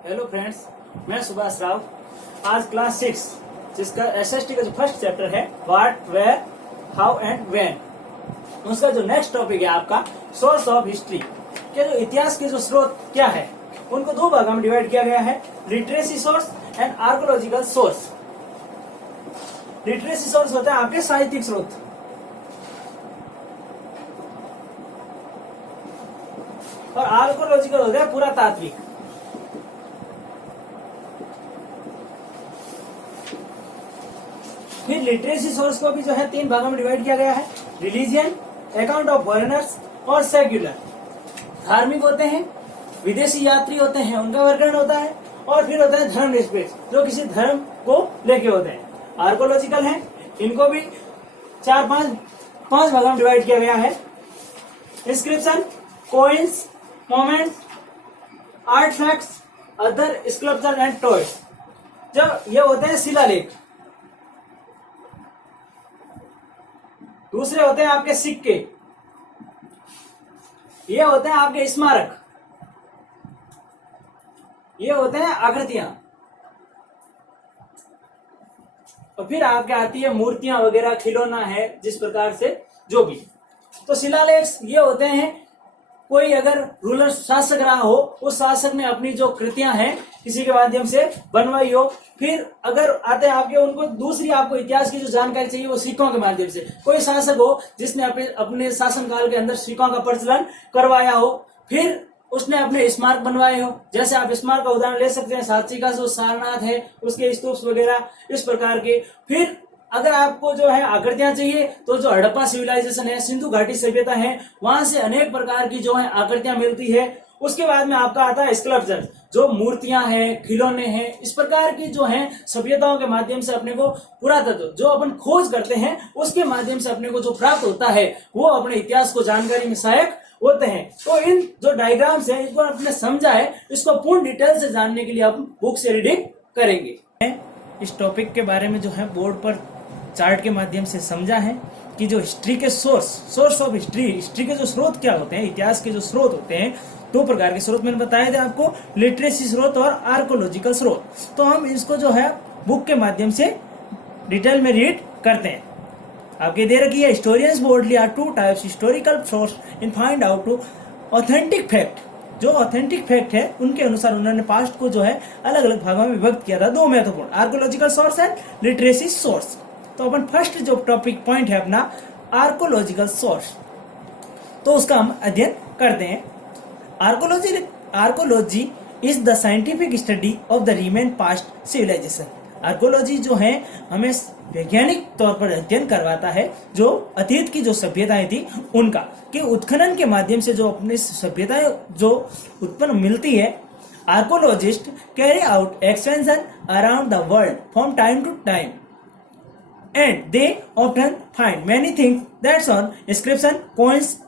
Hello friends, मैं सुभाष राव। आज class 6 जिसका एसएसटी का जो फर्स्ट चैप्टर है what, where, how and when, उसका जो नेक्स्ट टॉपिक है आपका सोर्स ऑफ हिस्ट्री के जो इतिहास के जो स्रोत क्या है उनको दो भागों में डिवाइड किया गया है, literacy source and archaeological source. Literacy source होता है आपके साहित्यिक स्रोत और आर्कोलॉजिकल होता है पुरातात्विक। फिर लिटरेसी सोर्स को भी जो है तीन भागों में डिवाइड किया गया है, रिलीजियन, अकाउंट ऑफ फॉरेनर्स और सेक्युलर। धार्मिक होते हैं, विदेशी यात्री होते हैं उनका वर्णन होता है, और फिर होता है धर्म निरपेक्ष जो किसी धर्म को लेके होते हैं। आर्कोलॉजिकल है, इनको भी पांच भागों में डिवाइड किया गया है, inscription, coins, moments, artefacts, other sculpture and toys. जब ये होते हैं शिलालेख। दूसरे होते हैं आपके सिक्के, ये होते हैं आपके स्मारक, ये होते हैं आकृतियां, और फिर आपके आती है मूर्तियां वगैरह, खिलौना है जिस प्रकार से जो भी। तो शिलालेख ये होते हैं कोई अगर रूलर शासक रहा हो, उस शासक ने अपनी जो कृतियां हैं किसी के माध्यम से बनवाई हो। फिर अगर आते हैं आपके उनको दूसरी आपको इतिहास की जो जानकारी चाहिए वो सिक्कों के माध्यम से, कोई शासक हो जिसने अपने शासन काल के अंदर सिक्कों का प्रचलन करवाया हो, फिर उसने अपने स्मारक बनवाए हो। जैसे आप स्मारक का उदाहरण ले सकते हैं, सांची का जो सारनाथ है उसके स्तूप वगैरह इस प्रकार के। फिर अगर आपको जो है आकृतियां चाहिए तो जो हड़प्पा सिविलाइजेशन है, सिंधु घाटी सभ्यता है, वहां से अनेक प्रकार की जो है आकृतियां मिलती है। उसके बाद में आपका आता है स्कल्पचर, जो मूर्तियां हैं, खिलौने हैं, इस प्रकार की जो है सभ्यताओं के माध्यम से अपने को पुरातत्व जो अपन खोज करते हैं उसके माध्यम से अपने को जो प्राप्त होता है वो अपने इतिहास को जानकारी में सहायक होते हैं। तो इन जो डायग्राम्स है इसको आपने समझा है, इसको पूर्ण डिटेल से जानने के लिए आप बुक से रीडिंग करेंगे। इस टॉपिक के बारे में जो है बोर्ड पर चार्ट के माध्यम से समझा है कि जो हिस्ट्री के सोर्स ऑफ हिस्ट्री के जो स्रोत क्या होते हैं, इतिहास के जो स्रोत होते हैं, दो प्रकार के स्रोत मैंने बताए थे आपको, लिटरेसी स्रोत और आर्कोलॉजिकल स्रोत। तो हम इसको जो है बुक के माध्यम से डिटेल में रीड करते हैं। आपके दे रखी है, historians boldly are two types historical source in find out to authentic fact. जो ऑथेंटिक फैक्ट है उनके अनुसार उन्होंने पास्ट को जो है अलग अलग भागों में विभक्त किया था, दो महत्वपूर्ण, archaeological source and literacy source. तो अपन फर्स्ट जो टॉपिक पॉइंट है अपना आर्कोलॉजिकल सोर्स, तो उसका हम अध्ययन करते हैं। Archaeology is the scientific study of the remain past civilisation. Archaeology जो है हमें वैज्ञानिक तौर पर अध्ययन करवाता है जो अतीत की जो सभ्यताएं थी उनका, कि उत्खनन के माध्यम से जो अपनी सभ्यताएं जो उत्पन्न मिलती है। Archaeologist carry out expansion around the world from time to time and they often find many things that's on inscription, coins,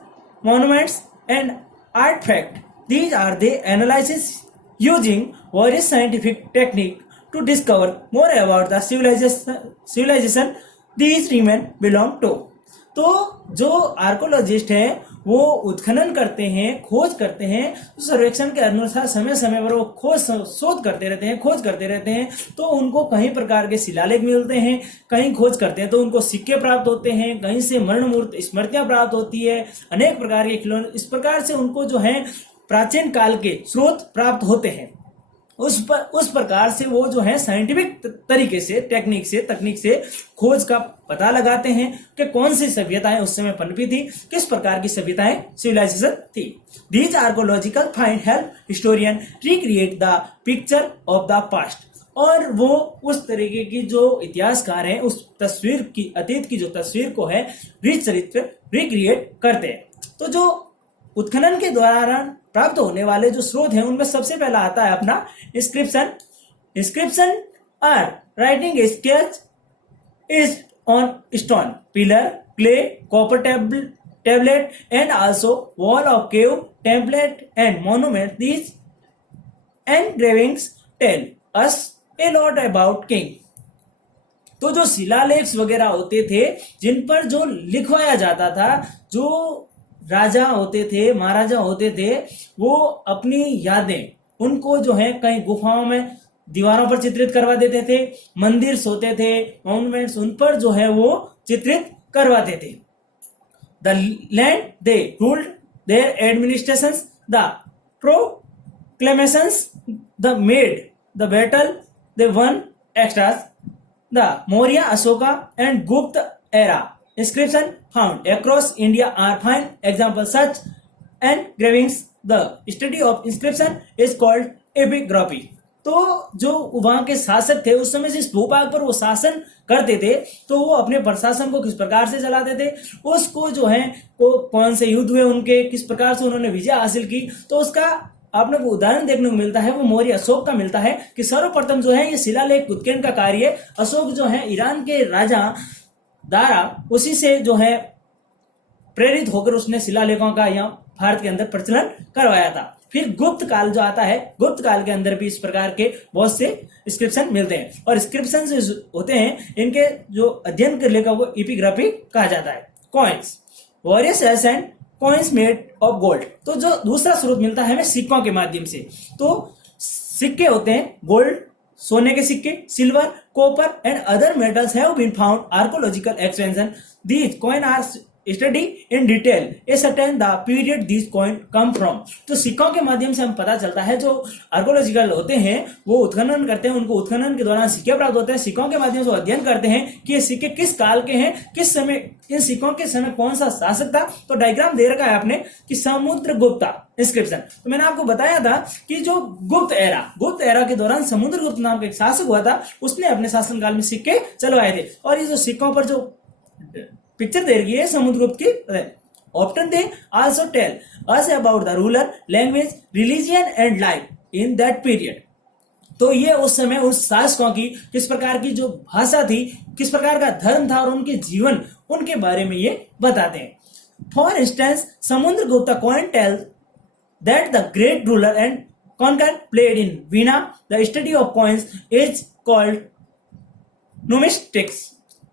monuments and artifacts. These are the analysis using various scientific technique to discover more about the civilization these remain belong to. तो जो archaeologist है वो उत्खनन करते हैं, खोज करते हैं, तो सर्वेक्षण के अनुसार समय समय पर वो शोध करते रहते हैं। तो उनको कई प्रकार के शिलालेख मिलते हैं, कहीं खोज करते हैं तो उनको सिक्के प्राप्त होते हैं, कहीं से मरण मूर्त स्मृतियां प्राप्त होती है, अनेक प्रकार के खिलौने, इस प्रकार से उनको जो है प्राचीन काल के स्रोत प्राप्त होते हैं। उस प्रकार से वो जो है साइंटिफिक तरीके से, तकनीक से खोज का पता लगाते हैं कि कौन सी सभ्यताएं उस समय पनपी थी, किस प्रकार की सभ्यताएं सिविलाइजेशन थी। These archaeological find help historian recreate the picture of the past. और वो उस तरीके की जो इतिहासकार हैं उस तस्वीर की, अतीत की जो तस्वीर को है चरित्र रिक्रिएट करते हैं। तो जो उत्खनन के दौरान प्राप्त होने वाले जो स्रोत हैं उनमें सबसे पहला आता है अपना inscription are writing sketch is on stone, pillar, clay, copper tablet and also wall of cave, template and monument. These engravings tell us a lot about king. तो जो शिलालेख वगैरह होते थे जिन पर जो लिखवाया जाता था, जो राजा होते थे, महाराजा होते थे, वो अपनी यादें उनको जो है कहीं गुफाओं में दीवारों पर चित्रित करवा देते थे, मंदिर होते थे, मॉन्यूमेंट्स, उन पर जो है वो चित्रित करवाते थे। The land they ruled, their administrations, the proclamations, the made, the battle they won, extras, the Maurya, Ashoka and Gupta era inscription found across India are fine examples. Such engravings, the study of inscription is called epigraphy. तो जो वहां के शासक थे उस समय जिस भूभाग पर वो शासन करते थे, तो वो अपने प्रशासन को किस प्रकार से चलाते थे, उसको जो है वो कौन से युद्ध हुए उनके, किस प्रकार से उन्होंने विजय हासिल की, तो उसका आपने को उदाहरण देखने को मिलता है वो मौर्य अशोक का मिलता है कि सर्वप्रथम जो है ये शिलालेख उत्कीर्ण का कार्य अशोक जो है ईरान के राजा द्वारा उसी से जो है प्रेरित होकर उसने शिलालेखों का यहाँ भारत के अंदर प्रचलन करवाया था। फिर गुप्त काल जो आता है, गुप्त काल के अंदर भी इस प्रकार के बहुत से इंस्क्रिप्शन मिलते हैं, और इंस्क्रिप्शन जो होते हैं इनके जो अध्ययन कर लेगा वो एपिग्राफी कहा जाता है। Coins, various and coins made of gold. तो जो दूसरा स्रोत मिलता है हमें सिक्कों के माध्यम से, तो सिक्के होते हैं गोल्ड, सोने के सिक्के, silver, copper and other metals have been found archaeological expansion. These coin are study in detail ascertain the period this coin come from. तो सिक्कों के माध्यम से हम पता चलता है, जो आर्कोलॉजिकल होते हैं वो उत्खनन करते हैं, उनको उत्खनन के दौरान सिक्के प्राप्त होते हैं, सिक्कों के माध्यम से अध्ययन करते हैं कि ये सिक्के किस काल के हैं, किस समय, इन सिक्कों के समय कौन सा शासक था। तो डायग्राम दे रखा है आपने कि समुद्रगुप्ता इंस्क्रिप्शन, तो मैंने आपको बताया था कि जो गुप्त एरा के दौरान समुद्रगुप्त नाम का एक शासक हुआ था, उसने अपने शासनकाल में सिक्के चलवाए थे, और ये जो सिक्कों पर जो पिक्चर दे रही है समुद्रगुप्त की, often they also tell us about the ruler, language, religion and life in that period. तो ये उस समय उस शासकों की किस प्रकार की जो भाषा थी, किस प्रकार का धर्म था और उनके जीवन, उनके बारे में ये बताते हैं। For instance Samudragupta coin tell that the great ruler and conquer played in veena, the study of coins is called numismatics.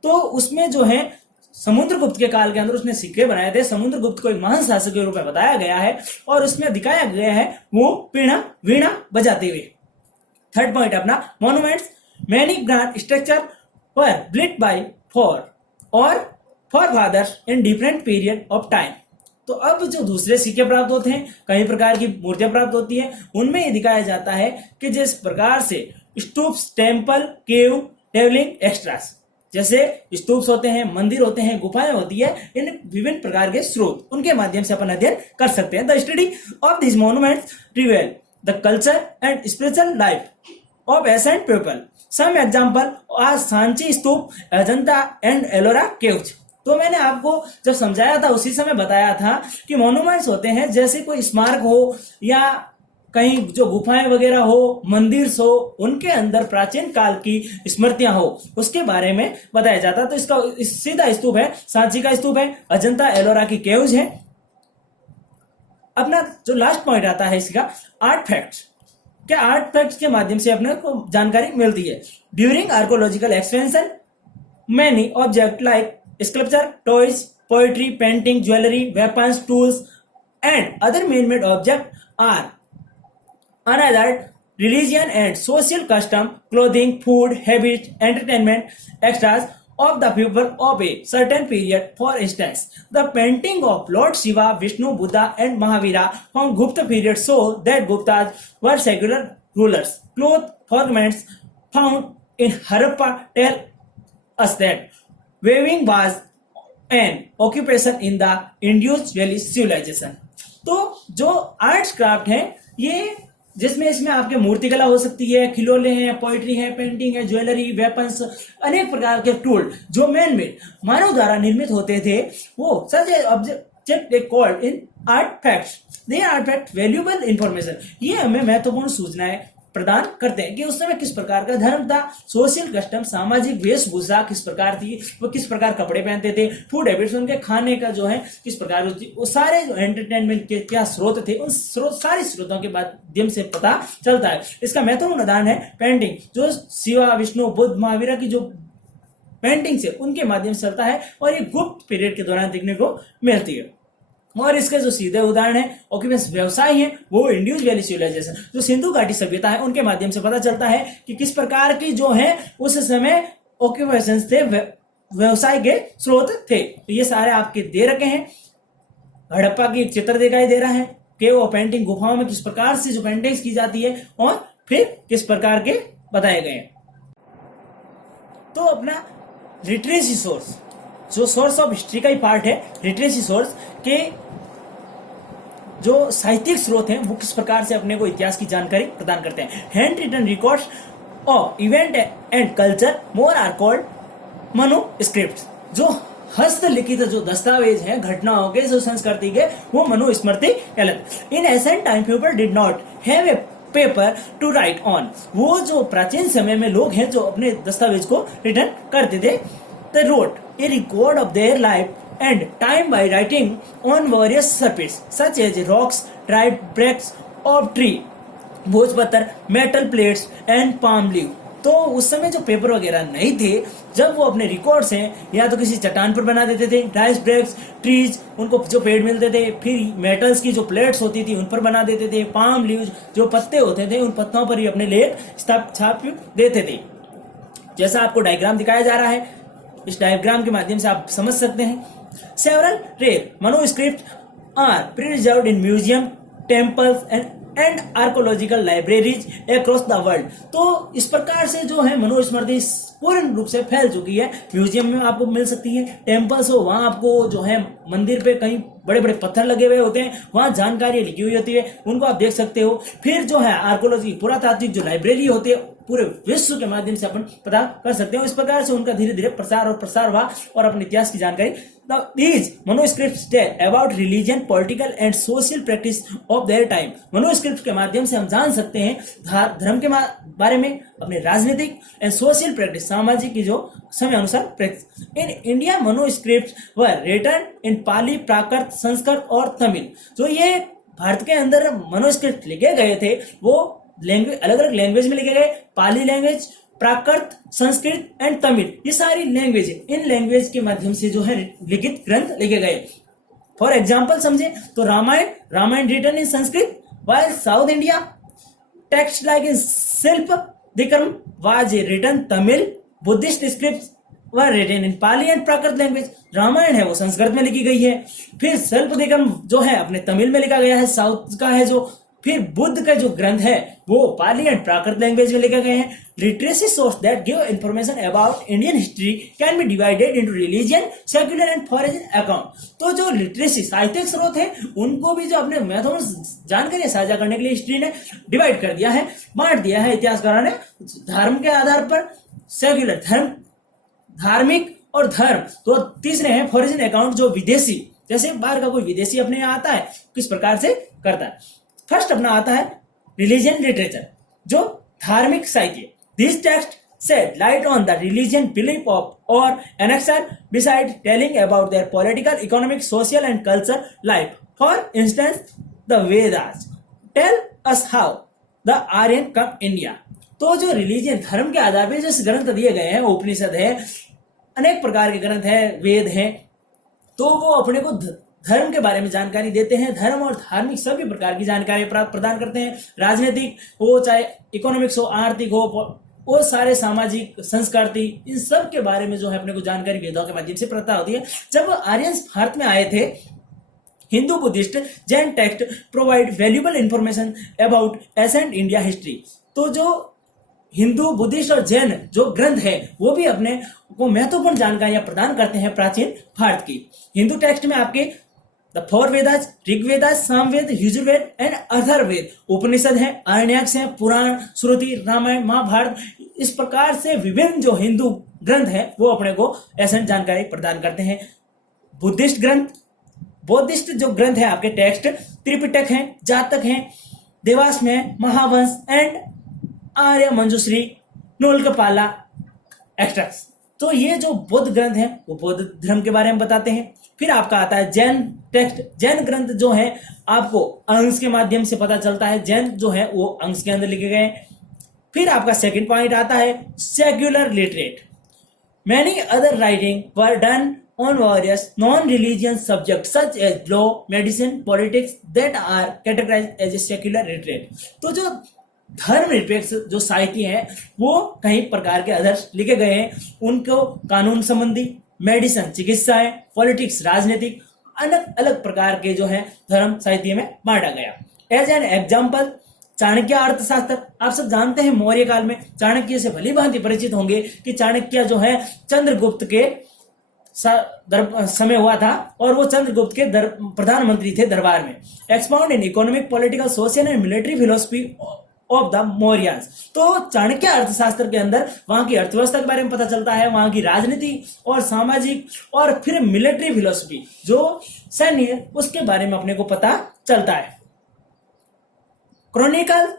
तो उसमें जो है समुद्रगुप्त के काल के अंदर उसने सिक्के बनाए थे, समुद्रगुप्त को एक महान शासक के रूप में बताया गया है, और उसमें दिखाया गया है वो वीणा बजाते हुए। थर्ड पॉइंट अपना monuments, many grand structure were built by fathers in different period of time. तो अब जो दूसरे सिक्के प्राप्त होते हैं, कई प्रकार की मूर्तियां प्राप्त होती हैं, उनमें ये दिखाया जाता है कि जिस प्रकार से स्तूप्स, टेम्पल, केव, टेवलिंग, एक्स्ट्रास, जैसे स्तूप्स होते हैं, मंदिर होते हैं, गुफाएं होती है, इन विभिन्न प्रकार के स्रोत, उनके माध्यम से अपन अध्ययन कर सकते हैं। The study of this monuments reveal the culture and spiritual life of ancient people. Some example are Sanchi stupa, Ajanta and Ellora caves. तो मैंने आपको जब समझाया था उसी समय बताया था कि मॉन्यूमेंट्स होते हैं जैसे कोई स्मारक हो या कहीं जो गुफाएं वगैरह हो, मंदिर हो, उनके अंदर प्राचीन काल की स्मृतियां हो, उसके बारे में बताया जाता है। तो इसका सीधा स्तूप है, सांची का स्तूप है, अजंता एलोरा की केव्स है। अपना जो लास्ट पॉइंट आता है इसका आर्ट फैक्ट्स। क्या आर्ट फैक्ट्स के माध्यम से अपने को जानकारी मिलती है। During archaeological expansion many object like sculpture, toys, poetry, painting, jewellery, weapons, tools and other man made object are another religion and social custom, clothing, food, habits, entertainment, extras of the people of a certain period. For instance, the painting of Lord Shiva, Vishnu, Buddha and Mahavira from Gupta period show that Guptas were secular rulers. Cloth fragments found in Harappa tell us that weaving was an occupation in the Indus Valley civilization. तो जो arts craft है ये, जिसमें इसमें आपके मूर्तिकला हो सकती है, खिलौने हैं, पोइट्री है, पेंटिंग है, ज्वेलरी, वेपन्स, अनेक प्रकार के टूल जो मैन मेड मानव द्वारा निर्मित होते थे, वो such object they called in artefacts. They are fact valuable information. ये हमें महत्वपूर्ण सूचनाएं प्रदान करते हैं कि उस समय किस प्रकार का धर्म था, सोशल कस्टम, सामाजिक वेशभूषा किस प्रकार थी, वो किस प्रकार कपड़े पहनते थे, फूड हैबिट्स, उनके खाने का जो है किस प्रकार होती, वो सारे जो एंटरटेनमेंट के क्या स्रोत थे, उन सारे स्रोतों के माध्यम से पता चलता है। इसका महत्वपूर्ण उदाहरण है पेंटिंग, जो शिवा, विष्णु, बुद्ध, महावीरा की जो पेंटिंग से उनके माध्यम से चलता है, और ये गुप्त पीरियड के दौरान देखने को मिलती है। और इसके जो सीधे उदाहरण है ऑक्यूपेशन व्यवसाय है वो इंड्यूस वैली सिविलाइजेशन, जो सिंधु घाटी सभ्यता है उनके माध्यम से पता चलता है कि किस प्रकार की जो है उस समय ऑक्यूपेशन थे, व्यवसाय के स्रोत थे। तो ये सारे आपके दे रखे हैं। हड़प्पा की एक चित्र दिखाई दे रहा है कि वो पेंटिंग गुफाओं में किस प्रकार से जो पेंटिंग्स की जाती है और फिर किस प्रकार के बताए गए हैं। तो अपना लिटरेसी सोर्स, जो सोर्स ऑफ हिस्ट्री का ही पार्ट है, लिटरेसी सोर्स के जो साहित्यिक स्रोत हैं वो किस प्रकार से अपने को इतिहास की जानकारी प्रदान करते हैं। Hand written records of event and culture more are called manuscripts. जो हस्तलिखित जो दस्तावेज हैं घटनाओं के, जो संस्कृति के, वो मनुस्मृति कहलाते। इन ancient time people did not have a paper two right on. वो जो प्राचीन समय में लोग हैं जो अपने दस्तावेज को रिटर्न करते थे, they wrote a record of their life and time by writing on various surfaces such as rocks, dried bricks of tree, भोजपत्र, metal plates and palm leaf। तो उस समय जो पेपर वगैरह नहीं थे, जब वो अपने रिकॉर्ड्स हैं या तो किसी चट्टान पर बना देते थे, ड्राइस ब्रेक्स, ट्रीज, उनको जो पेड़ मिलते थे, फिर मेटल्स की जो प्लेट्स होती थी उन पर बना देते थे, पाम लीव्स जो पत्ते होते थे उन पत्तों पर ही अपने लेख छाप देते थे। जैसा आपको डायग्राम दिखाया जा रहा है, इस डायग्राम के माध्यम से आप समझ सकते हैं। Several rare manuscript are preserved in museum, temples and archaeological libraries across the world. तो इस प्रकार से जो है मनुस्मृति पूर्ण रूप से फैल चुकी है। म्यूजियम में आपको मिल सकती है, टेम्पल्स हो वहां आपको जो है मंदिर पे कहीं बड़े बड़े पत्थर लगे हुए होते हैं, वहां जानकारी लिखी हुई होती है, उनको आप देख सकते हो। फिर जो है आर्कोलॉजी पुरातात्विक जो लाइब्रेरी होती है पूरे विश्व के माध्यम से अपन पता कर सकते हो। इस प्रकार से उनका धीरे धीरे प्रसार हुआ और अपने इतिहास की जानकारी। These manuscripts tell about religion, political and social practice of their time। manuscripts के माध्यम से हम जान सकते हैं धर्म के बारे में, अपने राजनीतिक एंड सोशल प्रैक्टिस, सामाजिक की जो समय अनुसार practice. In India manuscripts were written in पाली, प्राकृत, संस्कृत और तमिल। जो ये भारत के अंदर manuscripts लिखे गए थे वो लैंग्वेज, अलग अलग लैंग्वेज में लिखे गए, पाली लैंग्वेज, प्राकृत, संस्कृत एंड तमिल, ये सारी लैंग्वेज है। इन लैंग्वेज के माध्यम से जो है लिखित ग्रंथ लिखे गए। फॉर एग्जाम्पल समझे तो Ramayana written in Sanskrit, while south India text like in Silappatikaram was written Tamil, Buddhist scripts were written in Pali and Prakrit language. Ramayana है वो संस्कृत में लिखी गई है, फिर शिल्प दिक्रम जो है अपने तमिल में लिखा गया है, साउथ का है जो, फिर बुद्ध का जो ग्रंथ है वो पाली एंड प्राकृत लैंग्वेज में लिखे गए हैं। Literacy source that give information about Indian history can be divided into religion, secular and foreign account. तो जो लिटरेसी साहित्यिक स्रोत है उनको भी जो अपने मेथड जानकारी साझा करने के लिए हिस्ट्री ने डिवाइड कर दिया है, बांट दिया है इतिहासकारों ने। धर्म के आधार पर सेक्युलर धर्म, धार्मिक और धर्म, तो तीसरे हैं फॉरेन अकाउंट जो विदेशी, जैसे बाहर का कोई विदेशी अपने यहाँ आता है किस प्रकार से करता है। फर्स्ट अपना आता है रिलीजन लिटरेचर, जो धार्मिक साहित्य। This text shed light on the religion belief of or annexer beside telling about their political, economic, social and cultural life. For instance, the Vedas tell us how the Aryan come India। तो जो religion धर्म के आधार पर जो ग्रंथ दिए गए हैं, उपनिषद है, अनेक प्रकार के ग्रंथ है, वेद है, तो वो अपने को धर्म के बारे में जानकारी देते हैं। धर्म और धार्मिक सभी प्रकार की जानकारी प्रदान करते हैं। राजनीतिक हो चाहे इकोनॉमिक्स हो, आर्थिक हो, वो सारे सामाजिक संस्कृति, इन सब के बारे में जो है अपने को जानकारी वेदों के माध्यम से प्राप्त होती है। जब आर्यंस भारत में आए थे, Hindu, Buddhist, Jain text provide valuable information about ancient India history. तो जो हिंदू, बुद्धिस्ट और जैन जो ग्रंथ है वो भी अपने को महत्वपूर्ण जानकारियां प्रदान करते हैं प्राचीन भारत की। हिंदू टेक्स्ट में आपके the four Vedas, Rigveda, Samaveda, Yajurveda and Atharvaveda, Upanishad है, आरण्यक है, पुराण, श्रुति, रामायण, महाभारत, इस प्रकार से विभिन्न जो हिंदू ग्रंथ है वो अपने को ऐसी जानकारी प्रदान करते हैं। बुद्धिस्ट ग्रंथ, बौद्धिस्ट जो ग्रंथ है आपके टेक्स्ट, त्रिपिटक है, जातक है, देवास में महावंश एंड आर्य मंजूश्री, नोलकपाला एक्स्ट्रैक्ट्स। तो ये जो बौद्ध ग्रंथ है वो बौद्ध धर्म के बारे में बताते हैं। फिर आपका आता है जैन टेक्स्ट। जैन ग्रंथ जो है आपको अंश के माध्यम से पता चलता है, जैन जो है वो अंश के अंदर लिखे गए हैं। फिर आपका सेकंड पॉइंट आता है secular literate. Many other writing were done on various non-religious subjects such as law, medicine, politics that are categorized as a secular literate। तो जो धर्मनिरपेक्ष जो साहित्य है वो कई प्रकार के आदर्श लिखे गए हैं, उनको कानून संबंधी, मेडिसिन चिकित्साएं, पॉलिटिक्स राजनीतिक, अलग अलग प्रकार के जो है धर्म साहित्य में बांटा गया। एज एन एग्जाम्पल, चाणक्य अर्थशास्त्र। आप सब जानते हैं मौर्य काल में चाणक्य से भली भांति परिचित होंगे कि चाणक्य जो है चंद्रगुप्त के समय हुआ था और वो चंद्रगुप्त के प्रधानमंत्री थे दरबार में। Expound in economic, political, social and military philosophy of the Mauryans. तो चाणक्य अर्थशास्त्र के अंदर वहां की अर्थव्यवस्था के बारे में पता चलता है, वहां की राजनीति और सामाजिक और फिर मिलिट्री फिलोसफी जो सैन्य उसके बारे में अपने को पता चलता है। Chronicle,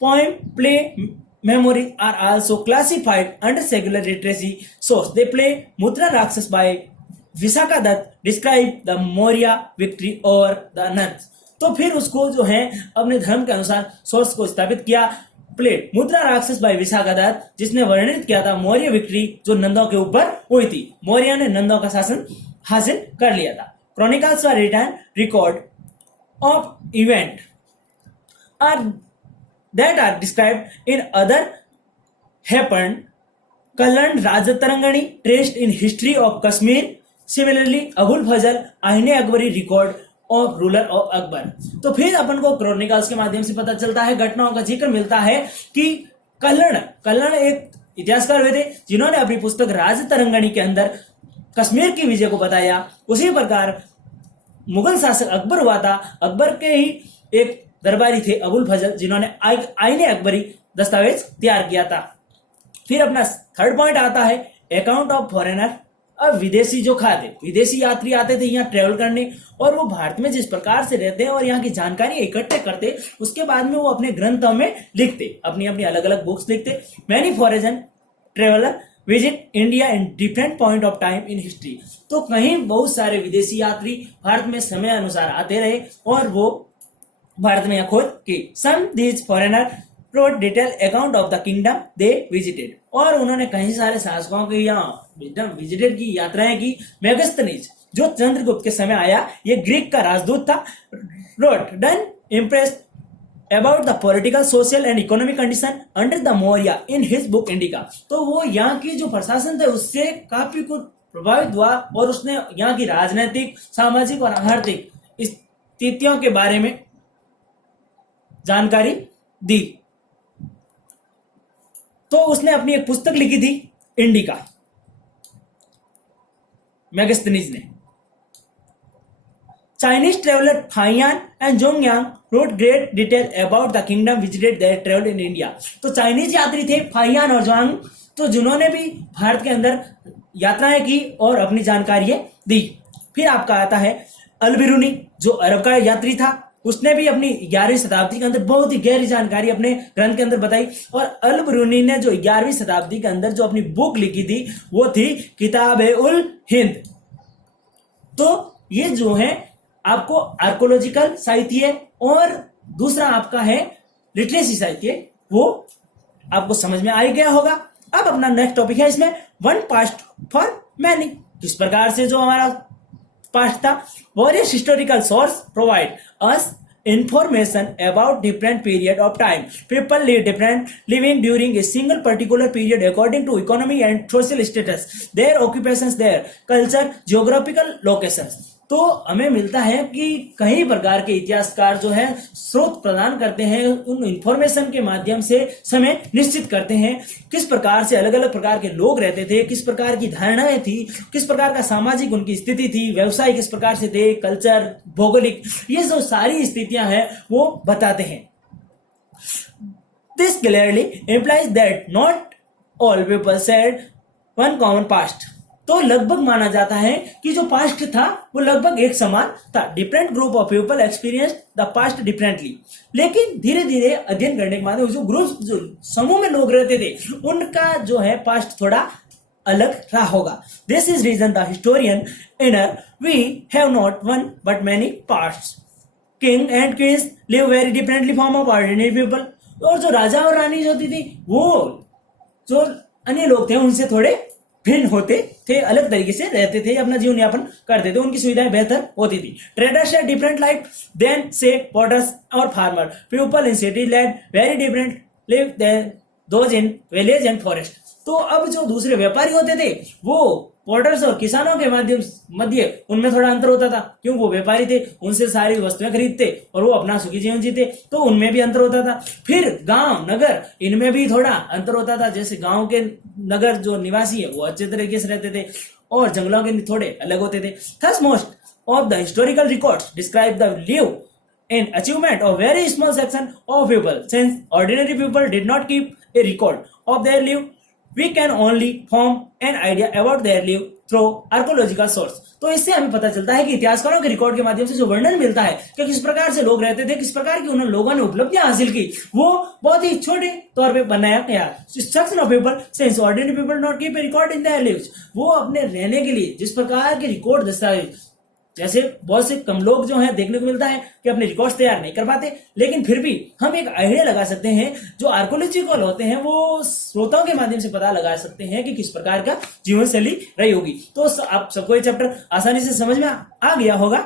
poem, play, memory are also classified under secular literacy source. They play Mudra Rakshas by Visakha Dutt describe the Maurya victory over the Nans। तो फिर उसको जो है अपने धर्म के अनुसार सोर्स को स्थापित किया। प्ले मुद्रा राक्षस बाय विशाखा दत्त, जिसने वर्णित किया था मौर्य विक्ट्री जो नंदों के ऊपर हुई थी। मौर्य ने नंदों का शासन हासिल कर लिया था। Chronicles are written record of event that are described in other happened Kallan Rajatarangani traced in history of Kashmir। Similarly, Abul Fazl आईने Akbari record of ruler of Akbar. तो फिर अपन को क्रॉनिकल्स के माध्यम से पता चलता है, घटनाओं का जिक्र मिलता है कि कल्लन एक इतिहासकार हुए थे जिन्होंने अपनी पुस्तक राजतरंगणी के अंदर कश्मीर की विजय को बताया। उसी प्रकार मुगल शासक अकबर हुआ था, अकबर के ही एक दरबारी थे अबुल फजल जिन्होंने आईने अकबरी दस्तावेज तैयार किया था। फिर अपना थर्ड पॉइंट आता है अकाउंट ऑफ फॉरेनर। अब विदेशी जो खाते, विदेशी यात्री आते थे यहाँ ट्रेवल करने और वो भारत में जिस प्रकार से रहते हैं और यहाँ की जानकारी इकट्ठे करते, उसके बाद में वो अपने ग्रंथों में लिखते, अपनी अपनी अलग अलग बुक्स लिखते। Many foreign traveller visit India in different point of time in history. तो कहीं बहुत सारे विदेशी यात्री भारत में समय अनुसार आते रहे और वो भारत में खोज की। Some these foreigner wrote detail account of the kingdom they visited. और उन्होंने कई सारे शासकों की यहाँ विजिटेड की, यात्राएं की। मेगस्थनीज जो चंद्रगुप्त के समय आया, ये ग्रीक का राजदूत था। wrote done impressed about the political, social and economic condition under the Maurya in his book indica. तो वो यहाँ की जो प्रशासन थे उससे काफी कुछ प्रभावित हुआ और उसने यहाँ की राजनीतिक, सामाजिक और आर्थिक स्थितियों के बारे में जानकारी दी। तो उसने अपनी एक पुस्तक लिखी थी इंडिका, मेगस्थनीज ने। Chinese traveller Faxian and Xuanzang wrote great detail about the kingdom visited their travel in India। तो चाइनीज यात्री थे फाइयान और जोंग, तो जिन्होंने भी भारत के अंदर यात्राएं की और अपनी जानकारी दी। फिर आपका आता है अल-बिरूनी जो अरब का यात्री था, उसने भी अपनी 11वीं शताब्दी के अंदर बहुत ही गहरी जानकारी अपने ग्रंथ के अंदर बताई। और अल-बिरूनी ने जो 11वीं शताब्दी के अंदर जो अपनी बुक लिखी थी वो थी किताब-ए-उल-हिंद। तो ये जो है आपको आर्कोलॉजिकल साहित्य और दूसरा आपका है लिटरेसी साहित्य, वो आपको समझ में आ ही गया होगा। अब अपना नेक्स्ट टॉपिक है इसमें वन पास्ट फॉर मैनी। किस प्रकार से जो हमारा पास्ट था, various historical source provide us information about different period of time. People living during a single particular period according to economy and social status, their occupations, their culture, geographical locations। तो हमें मिलता है कि कई प्रकार के इतिहासकार जो है स्रोत प्रदान करते हैं, उन इंफॉर्मेशन के माध्यम से समय निश्चित करते हैं किस प्रकार से अलग अलग प्रकार के लोग रहते थे, किस प्रकार की धारणाएं थी, किस प्रकार का सामाजिक उनकी स्थिति थी, व्यवसाय किस प्रकार से थे, कल्चर, भौगोलिक, ये जो सारी स्थितियां हैं वो बताते हैं। This clearly implies that not all people shared one common past। तो लगभग माना जाता है कि जो पास्ट था वो लगभग एक समान था। Different group of people experience the past differently. लेकिन धीरे धीरे अध्ययन करने के बाद जो ग्रुप, जो समूह में लोग रहते थे, उनका जो है पास्ट थोड़ा अलग रहा होगा। This is reason the historian inner we have not one but many pasts. King and queens live very differently from of ordinary people. और जो राजा और रानी होती थी वो जो अन्य लोग थे उनसे थोड़े भिन्न होते थे, अलग तरीके से रहते थे, अपना जीवन यापन करते थे, उनकी सुविधाएं बेहतर होती थी। Traders had different life than से पोर्टर्स और farmer. People in city led very different live than those in village and forest. तो अब जो दूसरे व्यापारी होते थे वो पोर्टर्स और किसानों के माध्यम मध्य उनमें थोड़ा अंतर होता था, क्यों, वो व्यापारी थे, उनसे सारी वस्तुएं खरीदते और वो अपना सुखी जीवन जीते, तो उनमें भी अंतर होता था। फिर गांव नगर इनमें भी थोड़ा अंतर होता था, जैसे गांव के नगर जो निवासी है वो अच्छे तरीके से रहते थे और जंगलों के थोड़े अलग होते थे। Thus most of the historical records describe the live and achievement of very small section of people. Since ordinary people did not keep a record of their life, we can only form an idea about their life through archaeological source. तो इससे हमें पता चलता है कि इतिहासकारों के record के माध्यम से जो वर्णन मिलता है कि किस प्रकार से लोग रहते थे, किस प्रकार की उन लोगों ने उपलब्धियां हासिल की, वो बहुत ही छोटे तौर पे बनाया गया। Section of people since ordinary people not keep a record in their lives, वो अपने रहने के लिए जिस प्रकार के रिकॉर्ड दस्तावेज, जैसे बहुत से कम लोग जो हैं देखने को मिलता है कि अपने रिकॉर्ड्स तैयार नहीं कर पाते, लेकिन फिर भी हम एक आइडिया लगा सकते हैं, जो आर्कोलॉजिकल होते हैं वो स्रोतों के माध्यम से पता लगा सकते हैं कि किस प्रकार का जीवन शैली रही होगी। तो आप सबको ये चैप्टर आसानी से समझ में आ गया होगा।